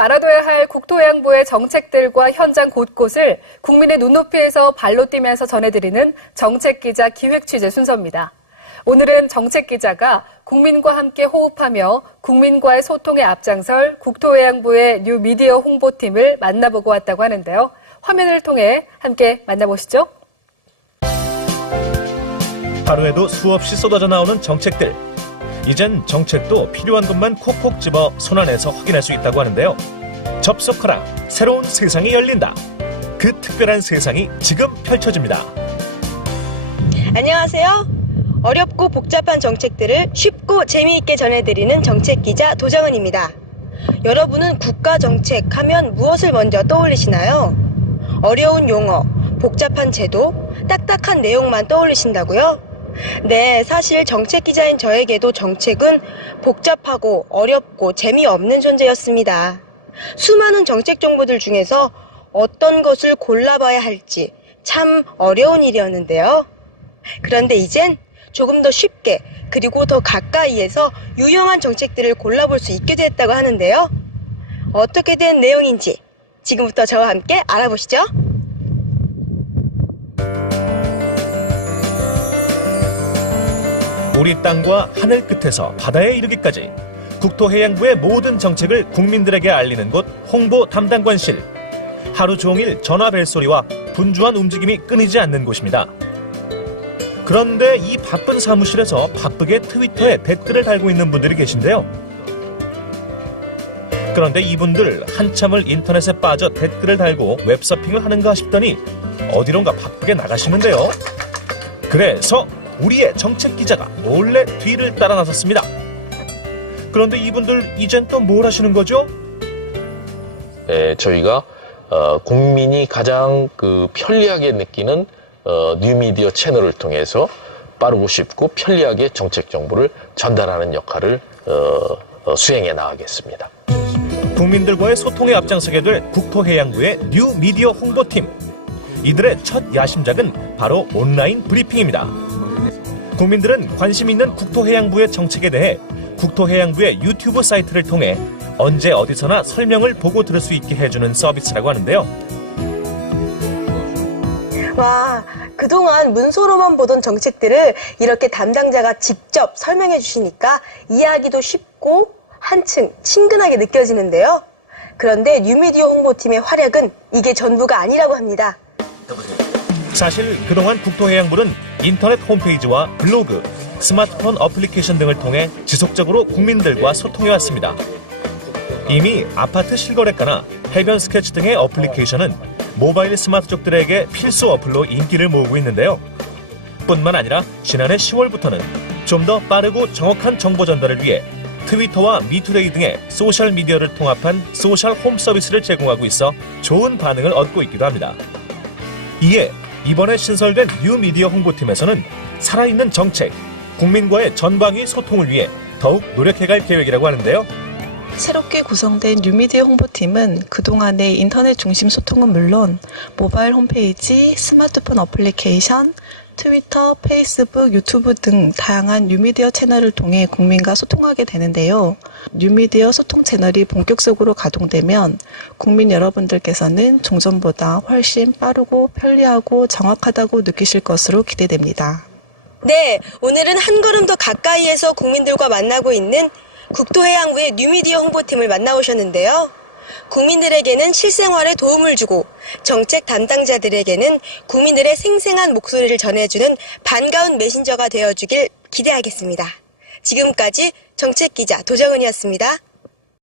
알아둬야 할 국토해양부의 정책들과 현장 곳곳을 국민의 눈높이에서 발로 뛰면서 전해드리는 정책기자 기획취재 순서입니다. 오늘은 정책기자가 국민과 함께 호흡하며 국민과의 소통에 앞장설 국토해양부의 뉴미디어 홍보팀을 만나보고 왔다고 하는데요. 화면을 통해 함께 만나보시죠. 하루에도 수없이 쏟아져 나오는 정책들. 이젠 정책도 필요한 것만 콕콕 집어 손안에서 확인할 수 있다고 하는데요. 접속하라. 새로운 세상이 열린다. 그 특별한 세상이 지금 펼쳐집니다. 안녕하세요. 어렵고 복잡한 정책들을 쉽고 재미있게 전해드리는 정책기자 도정은입니다. 여러분은 국가정책 하면 무엇을 먼저 떠올리시나요? 어려운 용어, 복잡한 제도, 딱딱한 내용만 떠올리신다고요? 네, 사실 정책기자인 저에게도 정책은 복잡하고 어렵고 재미없는 존재였습니다. 수많은 정책 정보들 중에서 어떤 것을 골라봐야 할지 참 어려운 일이었는데요. 그런데 이젠 조금 더 쉽게 그리고 더 가까이에서 유용한 정책들을 골라볼 수 있게 됐다고 하는데요. 어떻게 된 내용인지 지금부터 저와 함께 알아보시죠. 우리 땅과 하늘 끝에서 바다에 이르기까지 국토해양부의 모든 정책을 국민들에게 알리는 곳 홍보 담당관실. 하루 종일 전화 벨소리와 분주한 움직임이 끊이지 않는 곳입니다. 그런데 이 바쁜 사무실에서 바쁘게 트위터에 댓글을 달고 있는 분들이 계신데요. 그런데 이분들 한참을 인터넷에 빠져 댓글을 달고 웹서핑을 하는가 싶더니 어디론가 바쁘게 나가시는데요. 그래서 우리의 정책기자가 몰래 뒤를 따라 나섰습니다. 그런데 이분들 이젠 또 뭘 하시는 거죠? 네, 저희가 국민이 가장 편리하게 느끼는 뉴미디어 채널을 통해서 빠르고 쉽고 편리하게 정책 정보를 전달하는 역할을 수행해 나가겠습니다. 국민들과의 소통에 앞장서게 될 국토해양부의 뉴미디어 홍보팀. 이들의 첫 야심작은 바로 온라인 브리핑입니다. 국민들은 관심 있는 국토해양부의 정책에 대해 국토해양부의 유튜브 사이트를 통해 언제 어디서나 설명을 보고 들을 수 있게 해주는 서비스라고 하는데요. 와, 그동안 문서로만 보던 정책들을 이렇게 담당자가 직접 설명해 주시니까 이해하기도 쉽고 한층 친근하게 느껴지는데요. 그런데 뉴미디어 홍보팀의 활약은 이게 전부가 아니라고 합니다. 사실 그동안 국토해양부는 인터넷 홈페이지와 블로그, 스마트폰 어플리케이션 등을 통해 지속적으로 국민들과 소통해왔습니다. 이미 아파트 실거래가나 해변 스케치 등의 어플리케이션은 모바일 스마트족들에게 필수 어플로 인기를 모으고 있는데요. 뿐만 아니라 지난해 10월부터는 좀 더 빠르고 정확한 정보 전달을 위해 트위터와 미투데이 등의 소셜미디어를 통합한 소셜 홈 서비스를 제공하고 있어 좋은 반응을 얻고 있기도 합니다. 이에 이번에 신설된 뉴미디어 홍보팀에서는 살아있는 정책, 국민과의 전방위 소통을 위해 더욱 노력해갈 계획이라고 하는데요. 새롭게 구성된 뉴미디어 홍보팀은 그동안의 인터넷 중심 소통은 물론 모바일 홈페이지, 스마트폰 어플리케이션, 트위터, 페이스북, 유튜브 등 다양한 뉴미디어 채널을 통해 국민과 소통하게 되는데요. 뉴미디어 소통 채널이 본격적으로 가동되면 국민 여러분들께서는 종전보다 훨씬 빠르고 편리하고 정확하다고 느끼실 것으로 기대됩니다. 네, 오늘은 한 걸음 더 가까이에서 국민들과 만나고 있는 국토해양부의 뉴미디어 홍보팀을 만나오셨는데요. 국민들에게는 실생활에 도움을 주고 정책 담당자들에게는 국민들의 생생한 목소리를 전해주는 반가운 메신저가 되어주길 기대하겠습니다. 지금까지 정책기자 도정은이었습니다.